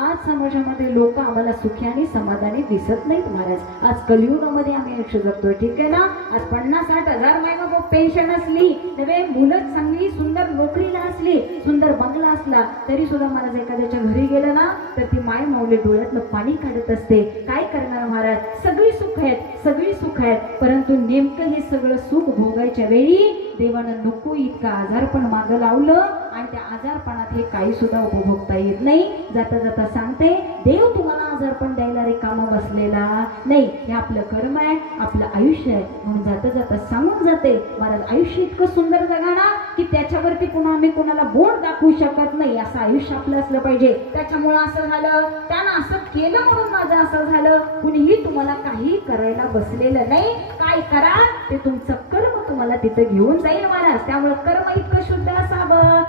आज समाजामध्ये लोक आम्हाला सुखी आणि समाधानी दिसत नाहीत महाराज. आज कलियुगामध्ये आम्ही आयुष्य जगतोय ठीक आहे ना? आज पन्नास साठ हजार महिना पेन्शन असली नव्हे मुलं चांगली सुंदर नोकरीला असली सुंदर बंगला असला तरी सुद्धा महाराज एखाद्याच्या घरी गेलं ना तर ती माय माऊली डोळ्यातलं पाणी काढत असते. काय करणार महाराज? सगळी सुख आहेत सगळी सुख आहेत परंतु नेमकं हे सगळं सुख भोगायच्या वेळी देवानं नको इतका आजारपण मागं लावलं आणि त्या आजारपणात हे काही सुद्धा उपभोगता येत नाही. जाता जाता सांगते देव तुम्हाला आजारपण द्यायला रे बसलेला नाही. हे आपलं कर्म आहे आपलं आयुष्य आहे. म्हणून जाता जाता सांगून जाते महाराज आयुष्य इतकं सुंदर जगा ना की त्याच्यावरती पुन्हा आम्ही कोणाला बोट दाखवू शकत नाही. असं आयुष्य आपलं असलं पाहिजे. त्याच्यामुळं असं झालं त्यानं असं केलं म्हणून माझं असं झालं. कुणीही तुम्हाला काही करायला बसलेलं नाही. काय करा ते तुमचं कर्म तुम्हाला तिथं घेऊन जाईल महाराज. त्यामुळे कर्म इतकं शुद्ध असावं.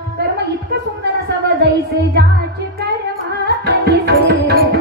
सुंदर सब जैसे जाच कर तैसे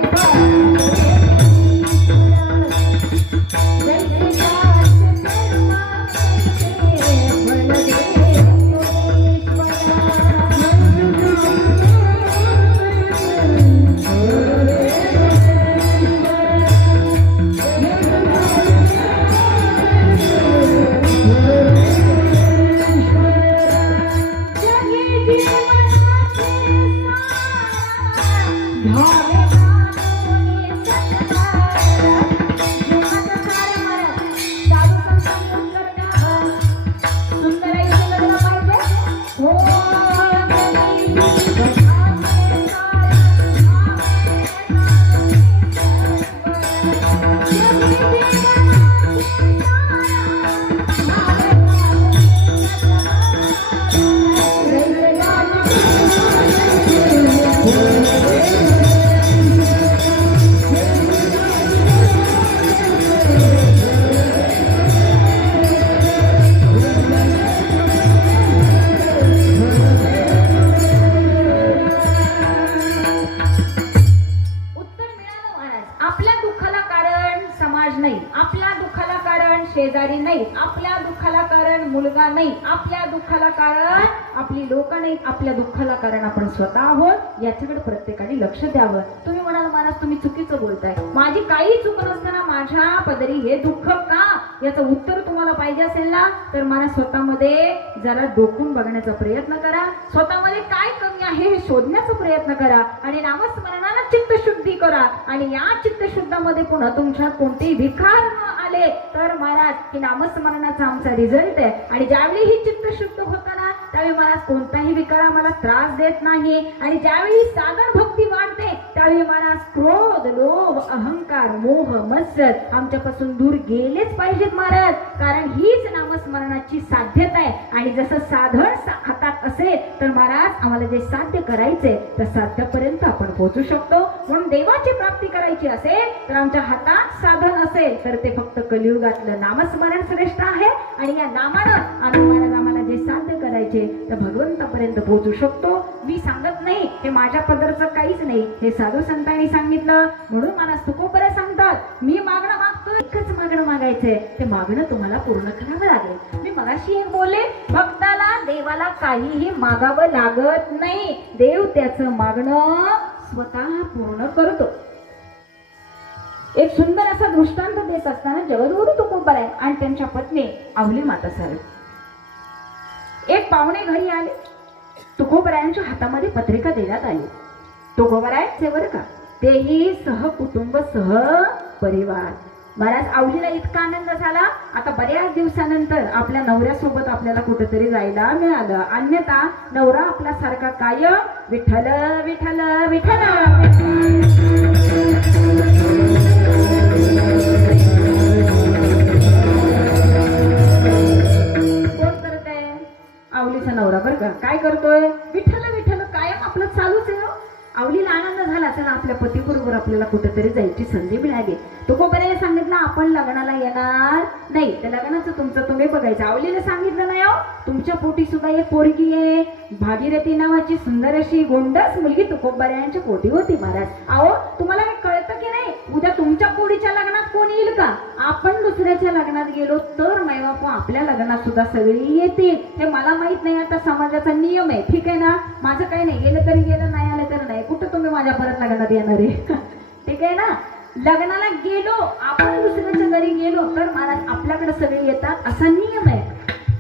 आपल्या दुःखाला कारण आपण स्वतः आहोत याच्याकडे प्रत्येकाने लक्ष द्यावं. तुम्ही म्हणाल महाराज तुम्ही चुकीचं बोलताय. माझी काही चूक नसताना माझ्या पदरी हे दुःख का? याचं उत्तर तुम्हाला पाहिजे असेल ना? तर मला स्वतःमध्ये जरा डोकून बघण्याचा प्रयत्न करा. स्वतःमध्ये काय कमी आहे हे शोधण्याचा प्रयत्न करा. आणि नामस्मरणाला चित्तशुद्धी करा. आणि या चित्तशुद्धामध्ये पुन्हा तुमच्यात कोणतेही विकार न आले तर महाराज हे नामस्मरणाचा आमचा रिझल्ट आहे. आणि ज्यावेळी ही चित्तशुद्ध होताना त्यावेळी मला कोणताही विकार आम्हाला त्रास देत नाही. आणि ज्यावेळी साधन भक्ती वाढते त्यावेळी मला क्रोध लोभ अहंकार मोह मत्सर आमच्यापासून दूर गेलेच पाहिजेत महाराज. कारण हीच नामस्मरणाची साध्यता आहे. आणि जसं साधन हातात असेल तर महाराज आम्हाला जे साध्य करायचे तर साध्यापर्यंत आपण पोहोचू शकतो. म्हणून देवाची प्राप्ती करायची असेल तर आमच्या हातात साधन असेल तर ते फक्त कलियुगातलं नामस्मरण श्रेष्ठ आहे. आणि या नामानं आम्ही महाराज जे साध्य करायचे तर भगवंतापर्यंत पोहोचू शकतो. मी सांगत नाही हे माझ्या पदरचं काहीच नाही. हे साधू संतांनी सांगितलं. म्हणून मला सुखोपर सांगतात. मी मागणं मागतो एकच मागणं मागायचंय. ते मागणं तुम्हाला पूर्ण करावं लागेल. मी मगाशी एक बोलले भक्ताला देवाला काहीही मागावं लागत नाही. देव त्याचं मागणं स्वतः पूर्ण करतो. एक सुंदर असा दृष्टांत देत असताना जगद्गुरु तुकोबर आहे आणि त्यांच्या पत्नी आवली माता साहेब. एक पाहुणे घरी आले. तुकोबरायांच्या हातामध्ये पत्रिका देण्यात आली. तुकोबरायांचे बरं का? तेही सहकुटुंब सह परिवार बऱ्याच आवलीला इतका आनंद झाला. आता बऱ्याच दिवसानंतर आपल्या नवऱ्यासोबत आपल्याला कुठेतरी जायला मिळालं. अन्यथा नवरा आपला सारखा कायम विठ्ठल विठ्ठल विठ्ठल. आवलीचा नवरा बरं का? काय करतोय? विठ्ठल विठ्ठल कायम आपलं चालूच आहे हो. आवलीला आनंद झाला चला आपल्या पतीबरोबर आपल्याला कुठेतरी जायची संधी मिळाली. तो कोपऱ्याने सांगितलं आपण लग्नाला येणार नाही. तर लग्नाचं तुमचं तुम्ही बघायचं. आवलीला सांगितलं नाही हो. तुमच्या पोटी सुद्धा एक पोरगी आहे. भागीरथी नावाची सुंदर अशी गोंडस मुलगी तुकोबऱ्यांच्या पोटी होती महाराज. अहो तुम्हाला काही कळतं की नाही? उद्या तुमच्या पोळीच्या लग्नात कोण येईल का? आपण दुसऱ्याच्या लग्नात गेलो तर मायबाप आपल्या लग्नात सुद्धा सगळी येतील हे मला माहीत नाही आता समाजाचा नियम आहे. ठीक आहे ना? माझं काही नाही. गेलं तरी गेलं नाही आलं तर नाही. कुठं तुम्ही माझ्या परत लग्नात येणार आहे? ठीक आहे ना? लग्नाला गेलो आपण दुसऱ्याच्या घरी गेलो तर महाराज आपल्याकडे सगळे येतात. असा नियम आहे.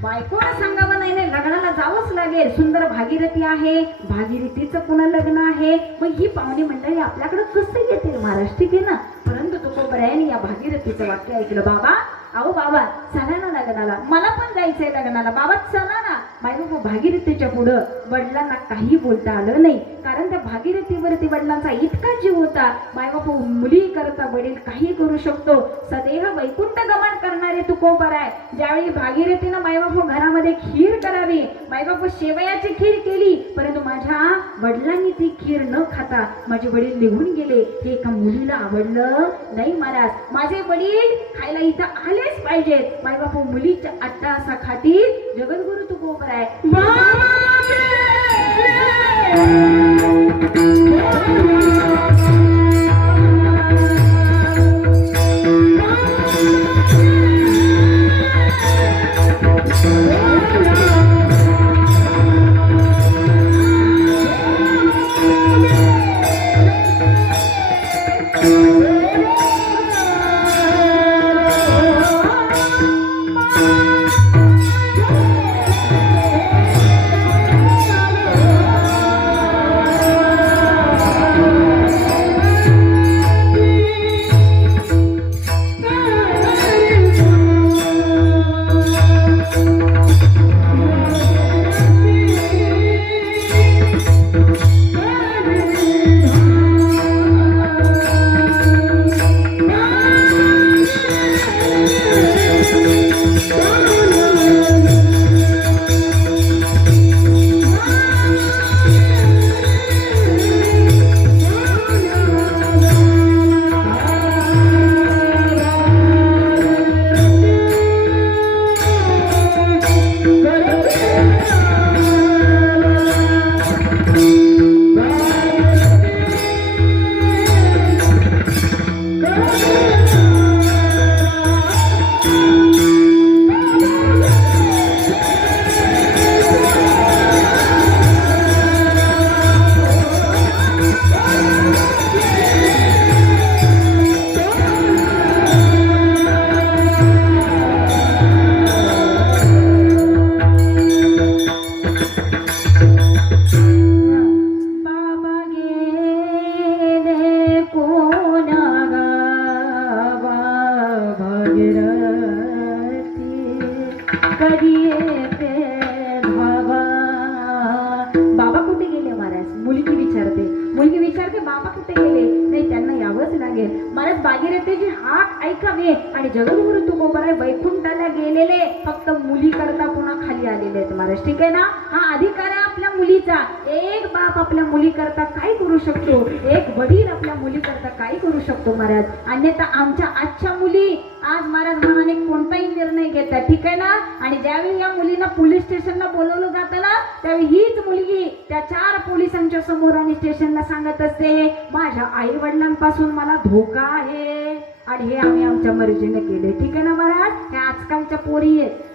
बायकोला सांगावं नाही नाही लग्नाला जावंच लागेल. सुंदर भागीरथी आहे भागीरथीचं पुन्हा लग्न आहे. मग ही पाहुणी मंडळी आपल्याकडे कसं येतील? महाराज ना? परंतु तुकोबरायाने या भागीरथीचं वाक्य ऐकलं. बाबा अहो बाबा चला ना लग्नाला. मला पण जायचंय लग्नाला. बाबा चला ना माय बाबा भागीरथीच्या पुढं वडिलांना काही बोलता आलं नाही. कारण त्या भागीरथीवरती वडिलांचा इतका जीव होता. मायबापू मुली करता वडील काही करू शकतो. सदैव वैकुंठ गमन करणारे तू कोपर आहे. ज्यावेळी भागीरथीनं मायबापू घरामध्ये खीर करावी मायबापू शेवयाची खीर केली परंतु माझ्या वडिलांनी ती खीर न खाता माझे वडील निघून गेले. हे एका मुलीला आवडलं. नाही महाराज माझे वडील खायला इथं आलेच पाहिजेत. मायबापू मुलीच्या अट्टा असा खातील जगद्गुरु तुकोबर आहे ठीक आहे ना हा अधिकार आहे आपल्या मुलीचा. एक बाप आपल्या मुली करता काय करू शकतो. एक वडील आपल्या मुली करता काय करू शकतो महाराज. अन्यथा आमच्या आजच्या मुली आज महाराज मनाने कोणताही निर्णय घेतात ठीक आहे ना? आणि ज्यावेळी या मुलींना पोलीस स्टेशनला बोलवलं जातं ना त्यावेळी हीच मुलगी त्या चार पोलिसांच्या समोर आणि स्टेशनला सांगत असते माझ्या आई वडिलांपासून मला धोका आहे. आणि हे आम्ही आमच्या मर्जीने केले. ठीक आहे ना महाराज? हे आजकालच्या पोरी आहेत.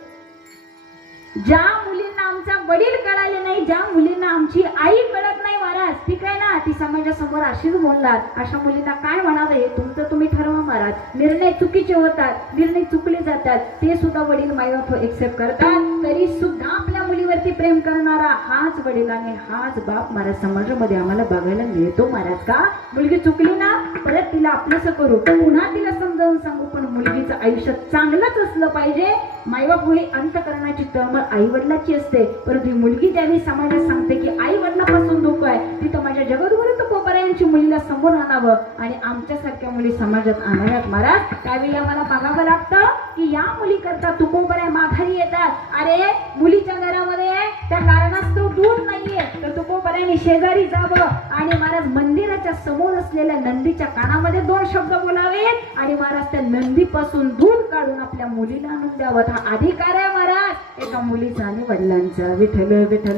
ज्या मुलींना आमचा वडील कळाले नाही ज्या मुलींना आमची आई कळत नाही महाराज ठीक आहे ना? ती समाजासमोर अशीच बोलणार. अशा मुलींना काय म्हणावं? हे तुमचं तुम्ही ठरवा महाराज. निर्णय चुकीचे होतात निर्णय चुकले जातात. ते सुद्धा वडील मायबाप एक्सेप्ट करतात. तरी सुद्धा आपल्या मुलीवरती प्रेम करणारा हाच वडील आणि हाच बाप महाराज समाजामध्ये आम्हाला बघायला मिळतो महाराज का? मुलगी चुकली ना? परत तिला आपलंसं करू. पुन्हा तिला समजावून सांगू पण मुलगीचं आयुष्य चांगलंच असलं पाहिजे. मायबाप ही अंतकरणाची तळमळ आई वडिलाची असते. परंतु ही मुलगी त्यावेळी समाजात सांगते की आई वडिलापासून धोको आहे. तिथं माझ्या जगद्गुरु कोपऱ्यांची मुलीला समोर आणावं. आणि आमच्यासारख्या मुली समाजात आणाव्यात महाराज. त्यावेळी आम्हाला बघावं लागतं की या मुली करता तुकोबऱ्या माघारी येतात. अरे मुलीच्या घरामध्ये त्या कारणास्तव दूध नाहीये. तर तुकोबऱ्याने शेजारी जावं. आणि महाराज मंदिराच्या समोर असलेल्या नंदीच्या कानामध्ये दोन शब्द बोलावेत. आणि महाराज त्या नंदीपासून दूध काढून आपल्या मुलीला आणून द्यावं. हा अधिकार आहे महाराज. एका मुलीचा आणि वडिलांचा. विठ्ठल विठ्ठल.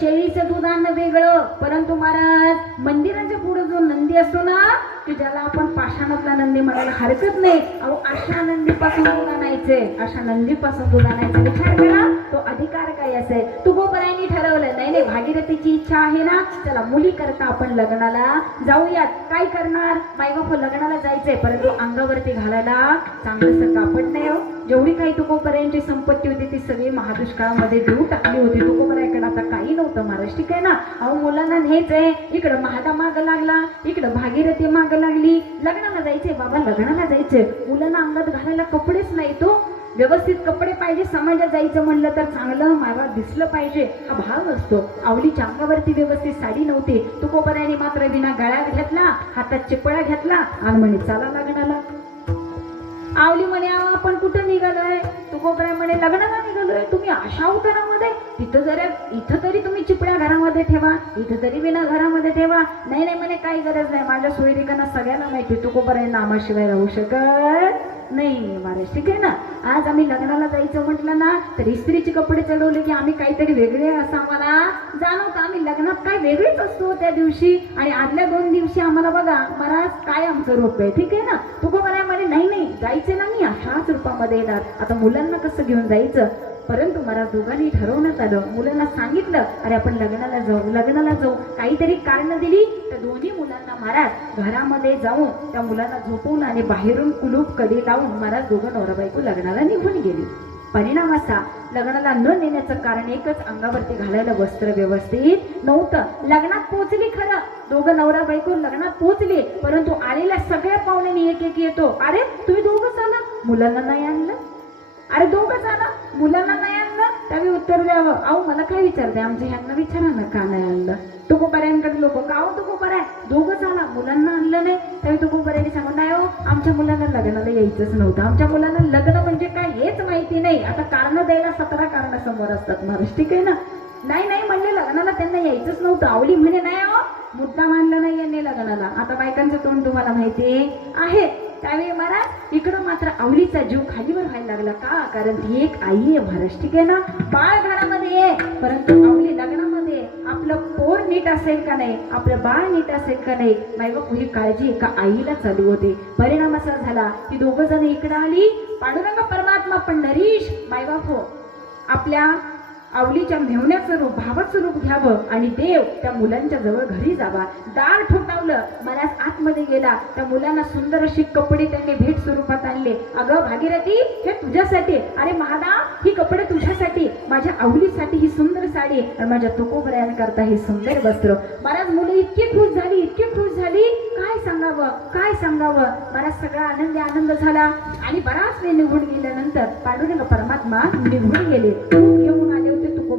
शेळीचं दुधानं वेगळं. परंतु महाराज मंदिराच्या पुढे जो नंदी असतो ना की ज्याला आपण पाषाणातला नंदी म्हणायला हरकत नाही. अहो अशा नंदीपासून दूध आणायचे. अशा नंदीपासून दूध आणायचा विचार करा. तो अधिकार काय असेल? तुकोबरायांनी ठरवलं. नाही नाही भागीरथीची इच्छा आहे ना? चला मुली करता आपण लग्नाला. जाऊयात. काय करणार? मायबाप लग्नाला जायचंय. परंतु अंगावरती घालायला चांगलंसं कापड नाही हो. जेवढी काही तुकोबरायांची संपत्ती होती ती सगळी महादुष्काळामध्ये देऊ टाकली होती. तुकोबरायाकडे आता काही नव्हतं महाराज ठीक आहे ना? अहो मुलांना न्यायचंय. इकडं महादा माग लागला. इकडं भागीरथी माग लागली. लग्नाला जायचंय बाबा लग्नाला जायचंय. मुलांना अंगात घालायला कपडेच नाही तो. व्यवस्थित कपडे पाहिजे समाजात जायचं म्हणलं तर चांगलं मावा दिसलं पाहिजे. हा भाव असतो. आवलीच्या अंगावरती व्यवस्थित साडी नव्हती. तुकोबरायाने मात्र विना गळ्या घेतला हातात चिपळा घेतला आणि म्हणे चला लग्नाला. आवली म्हणे आपण कुठं निघालोय? तुकोबराय म्हणे लग्नाला निघालोय तुम्ही अशा उतरामध्ये तिथं जरा इथं तरी तुम्ही चिपळ्या घरामध्ये ठेवा इथं तरी विना घरामध्ये ठेवा. नाही नाही म्हणे काही गरज नाही. माझ्या सोयरिकांना सगळ्यांना माहिती तुकोबराय नामाशिवाय राहू शकत नाही. महाराज ठीक आहे ना? आज आम्ही लग्नाला जायचं म्हटलं ना तर इस्त्रीचे कपडे चढवले की आम्ही काहीतरी वेगळे असं आम्हाला जाणवतं. आम्ही लग्नात काय वेगळेच असतो त्या दिवशी आणि आदल्या दोन दिवशी आम्हाला बघा महाराज काय आमचं रूप आहे ठीक आहे ना? तुकोबराय म्हणे नाही नाही जायचं ना मी अशाच रूपामध्ये येणार. आता मुलं मुलांना कसं घेऊन जायचं? परंतु मला दोघांनी ठरवण्यात आलं मुलांना सांगितलं अरे आपण लग्नाला जाऊ लग्नाला जाऊ. काहीतरी कारण दिली तर दोन्ही मुलांना महाराज घरामध्ये जाऊन त्या मुलांना झोपवून आणि बाहेरून कुलूप कधी लावून महाराज दोघं नवरा बायको लग्नाला निघून गेली. परिणाम असा लग्नाला न नेण्याचं कारण एकच अंगावरती घालायला वस्त्र व्यवस्थित नव्हतं. लग्नात पोचली खरं. दोघं नवरा बायको लग्नात पोचले परंतु आलेल्या सगळ्या पाहुण्यांनी एक एक येतो. अरे तुम्ही दोघं आला मुलांना नाही आणलं. अरे दोघं आला मुलांना नाही आणलं त्यावेळी उत्तर द्यावं. अहो मला काय विचारते आमच्या ह्यांना विचारा ना का नाही आणलं. तुकोपर्यांकडे लोक का हो तुकोपर्या दोघं झाला मुलांना आणलं नाही त्यावेळी तुकोपर्याने सांगून नाही हो आमच्या मुलांना लग्नाला यायचंच नव्हतं. आमच्या मुलांना लग्न म्हणजे काय हेच माहिती नाही. आता कारण द्यायला सतरा कारण समोर असतात महाराज. ठीक आहे ना? नाही नाही म्हणले लग्नाला त्यांना यायचंच नव्हतं. आवली म्हणे नाही हो मुद्दा मानला नाही यांनी लग्नाला. आता बायकांचं तोंड तुम्हाला माहिती आहे. त्यावेळी महाराज इकडं मात्र आवलीचा जीव खालीवर व्हायला लागला. का? कारण ती एक आई आहे महाराज. ठीक आहे ना? बाळ घरामध्ये आहे. परंतु आवली लग्नामध्ये आपलं पोर नीट असेल का नाही? आपलं बाळ नीट असेल का नाही? मायबाप ही काळजी एका आईला चालू होते. परिणाम असा झाला की दोघं जण इकडं आली. पांडुरंग परमात्मा पण नरीश. मायबाप हो आपल्या आवलीच्या मेवण्याचं रूप भावाचं रूप घ्यावं आणि देव त्या मुलांच्या जवळ घरी जावा. दार ठोठावलं मला आतमध्ये गेला. त्या मुलांना सुंदर अशी कपडे त्यांनी भेट स्वरूपात आणले. अगं भागीरथी हे तुझ्यासाठी. अरे महादा ही कपडे तुझ्यासाठी. माझ्या आवलीसाठी ही सुंदर साडी आणि माझ्या तुकोबऱ्यांकरता हे सुंदर वस्त्र. महाराज मुलं इतकी खुश झाली इतकी खुश झाली. काय सांगावं काय सांगावं? मला सगळा आनंदी आनंद झाला. आणि बराच वेळ निघून गेल्यानंतर पांडुरंग परमात्मा निघून गेले. घेऊन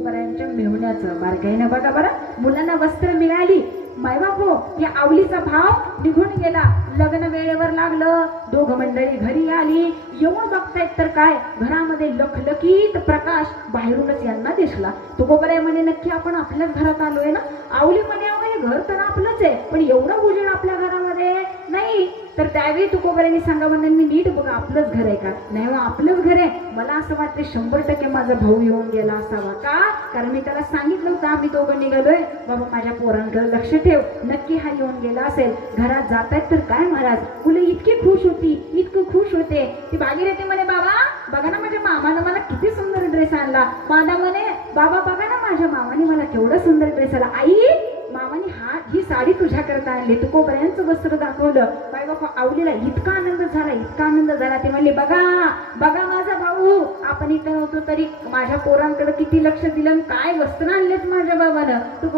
आले मिळवण्याचं तुकोबऱ्यांच्या मेहण्याचं बघा बरं. मुलांना वस्त्र मिळाली. मायबाप हो या आवलीचा भाव निघून गेला. लग्न वेळेवर लागलं. दोघं मंडळी घरी आली. येऊन बघतायत तर काय? घरामध्ये लखलखीत प्रकाश बाहेरूनच यांना दिसला. तुकोबराय म्हणे नक्की आपण आपल्याच घरात आलोय ना? आवली म्हणे हे घर तर आपलंच आहे. पण एवढं उजेड आपल्या घरामध्ये नाही. तर त्यावेळी तुकोबऱ्यांनी सांगा मी नीट बघा आपलंच घर आहे का? नाही हो, आपलंच घर आहे. मला असं वाटते शंभर टक्के माझा भाऊ येऊन गेला असावा का? कारण मी त्याला सांगितलं होतं आम्ही दोघं निघालोय. बाबा माझ्या पोरांकडे लक्ष ठेव. नक्की हा येऊन गेला असेल. घरात जातायत तर काय महाराज? मुलं इतकी खुश होती इतकं खुश होते. ती भागीरथी म्हणे बाबा बघा ना माझ्या मामानं मला किती सुंदर ड्रेस आणला. मादा म्हणे बाबा बघा ना माझ्या मामाने मला केवढा सुंदर ड्रेस आला आई मामाने हा ही साडी तुझ्याकरता आणली. तू वस्त्र दाखवलं. बाई बापा आवलीला इतका आनंद झाला इतका आनंद झाला. ते म्हणले बघा बघा माझा भाऊ. आपण इथं नव्हतो तरी माझ्या पोरांकडे किती लक्ष दिलं काय वस्त्र आणलेत माझ्या बाबानं. तू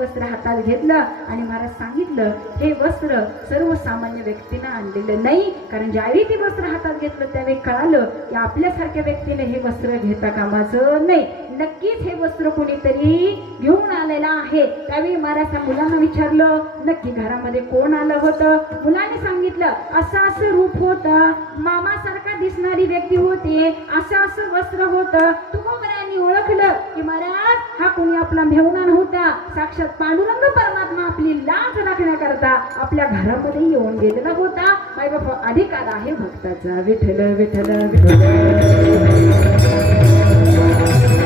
वस्त्र हातात घेतलं आणि महाराज सांगितलं हे वस्त्र सर्वसामान्य व्यक्तीनं आणलेलं नाही. कारण ज्यावेळी ते वस्त्र हातात घेतलं त्यावेळी कळालं की आपल्यासारख्या व्यक्तीने हे वस्त्र घेता कामाचं नाही. नक्कीच हे वस्त्र कोणीतरी घेऊन आलेलं आहे. त्यावेळी महाराज त्या मुलांना विचारलं नक्की घरामध्ये कोण आलं होतं? मुलांनी सांगितलं असं असं रूप होतं मामासारखा दिसणारी व्यक्ती होती असं असं वस्त्र होतं. तुकोबऱ्यांनी ओळखलं की महाराज हा कोणी आपला मेहुणा नव्हता. साक्षात पांडुरंग परमात्मा आपली लाज राखण्याकरता आपल्या घरामध्ये येऊन गेलेला होता. माय बाबा अधिकार आहे भक्ताचा. Vithal Vithal Vithal Thank you.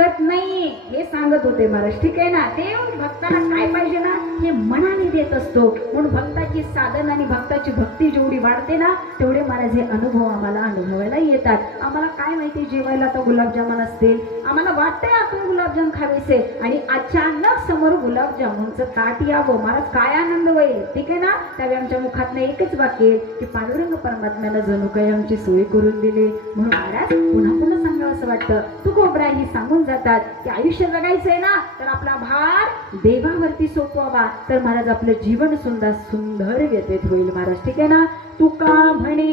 लागत नाही हे सांगत होते महाराज. ठीक आहे ना? देव भक्ताला काय पाहिजे ना? हे मनाने देत असतो. म्हणून भक्ताची साधन आणि भक्ताची भक्ती जेवढी वाढते ना तेवढे महाराज हे अनुभव आम्हाला अनुभवायला येतात. आम्हाला काय माहिती जेवायला आता गुलाबजामुन असतील? आम्हाला वाटतंय आपण गुलाबजाम खावेसे. आणि अचानक समोर गुलाबजामुनचं ताट यावं. महाराज काय आनंद होईल? ठीक आहे ना? त्यावेळी आमच्या मुखात एकच वाक्य येईल की पांडुरंग परमात्म्याला जणू काही आमची सोय करून दिली. म्हणून महाराज पुन्हा पुन्हा सांगावं असं वाटतं. तू कोबरा ही सांगून जातात. की आयुष्य जगायचंय ना तर आपला भार देवावरती सोपवावा. तर महाराज आपलं जीवन सुंदर सुंदर व्यतीत होईल महाराज. ठीक आहे ना? तुका म्हणे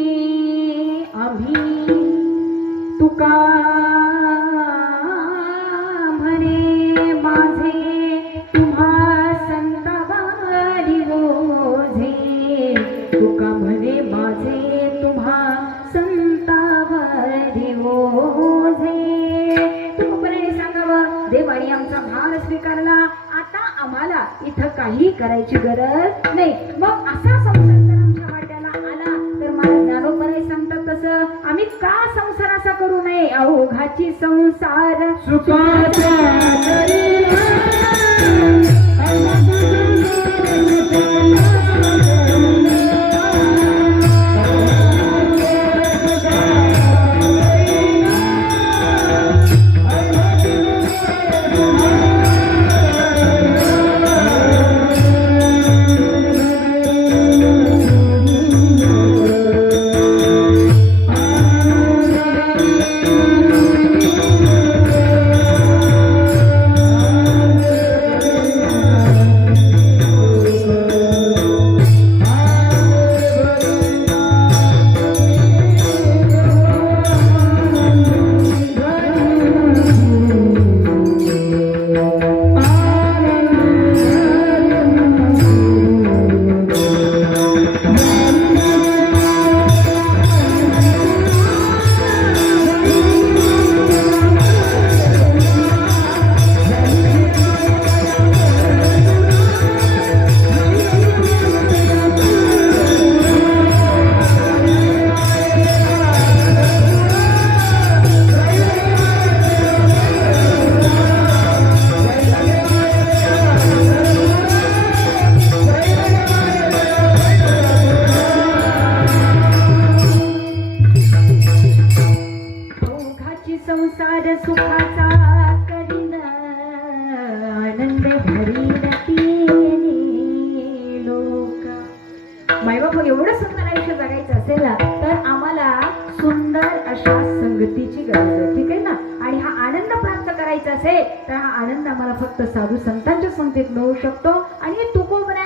आम्ही तुका करायची गरज नाही. मग असा संसार जर आमच्या वाट्याला आला. तर मला ज्ञानोपराय सांगतात तसं आम्ही का संसार असा करू नये? अवघाची संसार सुखाचा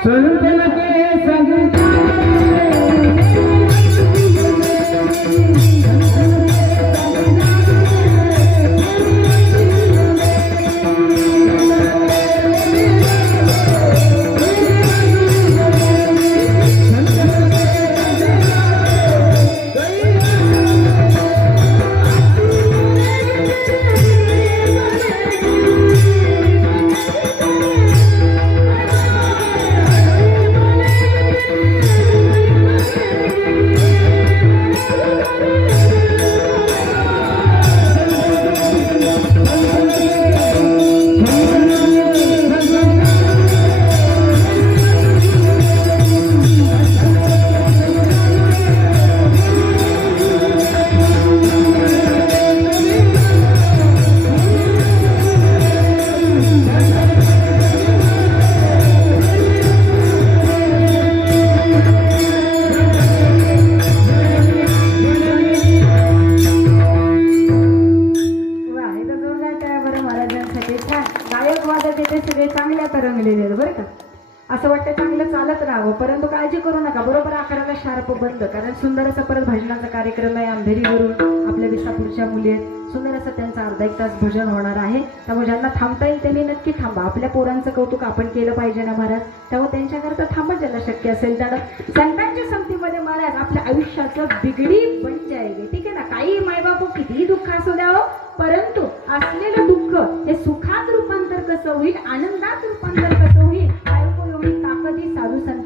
तुकोबराय संतनके आपल्या पोरांचं कौतुक आपण केलं पाहिजे ना महाराज? त्यामुळे त्यांच्याकरता थांबत ज्याला शक्य असेल. त्याला संतांच्या संगतीमध्ये महाराज आपल्या आयुष्याचं बिगडी बन जायगे ठीक आहे ना? काही मायबापू कितीही दुःख असू द्यावं हो, परंतु असलेलं दुःख हे सुखात रूपांतर कसं होईल? आनंदात रूपांतर कसं होईल? बायको एवढी ताकद साधू संत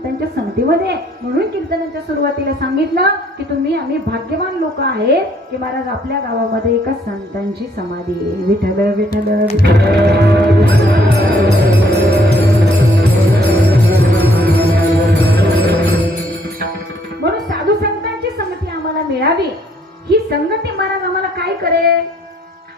संगती गोडीमध्ये म्हणून कीर्तनाच्या सुरुवातीला सांगितलं की तुम्ही आम्ही भाग्यवान लोक आहेत की महाराज आपल्या गावामध्ये एका संतांची समाधी आहे. विठल विठल म्हणून साधू संतांची संगती आम्हाला मिळावी. ही संगती महाराज आम्हाला काय करेल?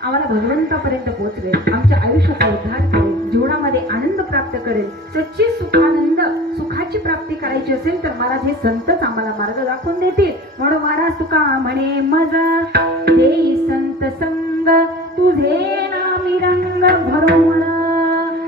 आम्हाला भगवंतापर्यंत पोहोचवेल आमच्या आयुष्याचा उद्धार करेल जीवनामध्ये आनंद प्राप्त करेल. सच्ची सुखानंद सुखाची प्राप्ती करायची असेल तर महाराज हे संतच आम्हाला मार्ग दाखवून देतील. म्हणून महाराज तुका म्हणे मजा देई संत संग तुझे नामी रंग भरवण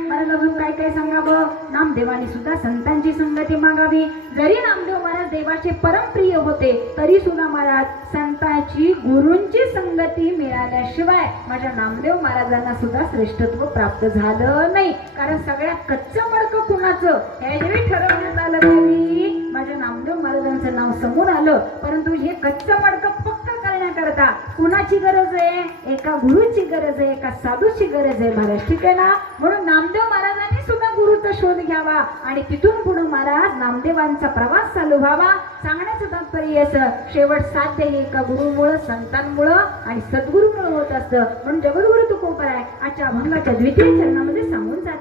मार्ग काय काय सांगावं? नामदेवानी सुद्धा संतांची संगती मागावी. जरी नामदेव देवाचे परमप्रिय होते तरी सुद्धा महाराज संतांची गुरूंची संगती मिळाल्याशिवाय माझ्या नामदेव महाराजांना सुद्धा श्रेष्ठत्व प्राप्त झालं नाही. कारण सगळ्यात कच्चं मडकं कुणाचं? हे जरी ठरवण्यात आलं तरी माझ्या नामदेव महाराजांचं नाव समोर आलं परंतु हे कच्चं मडकं फक्त करण्याकरता कुणाची गरज आहे? एका गुरुची गरज आहे एका साधूची गरज आहे. महाराज ठीक आहे ना? म्हणून नामदेव महाराजांनी सुद्धा गुरुचा शोध घ्यावा आणि तिथून पुढे महाराज नामदेवांचा प्रवास चालू व्हावा. सांगण्याचं तात्पर्य असं शेवट साध्य हे एका गुरुमुळं संतांमुळं आणि सद्गुरूमुळं होत असतं. म्हणून जगद्गुरु तुकोबराय आजच्या अभंगाच्या द्वितीय चरणामध्ये सांगून जात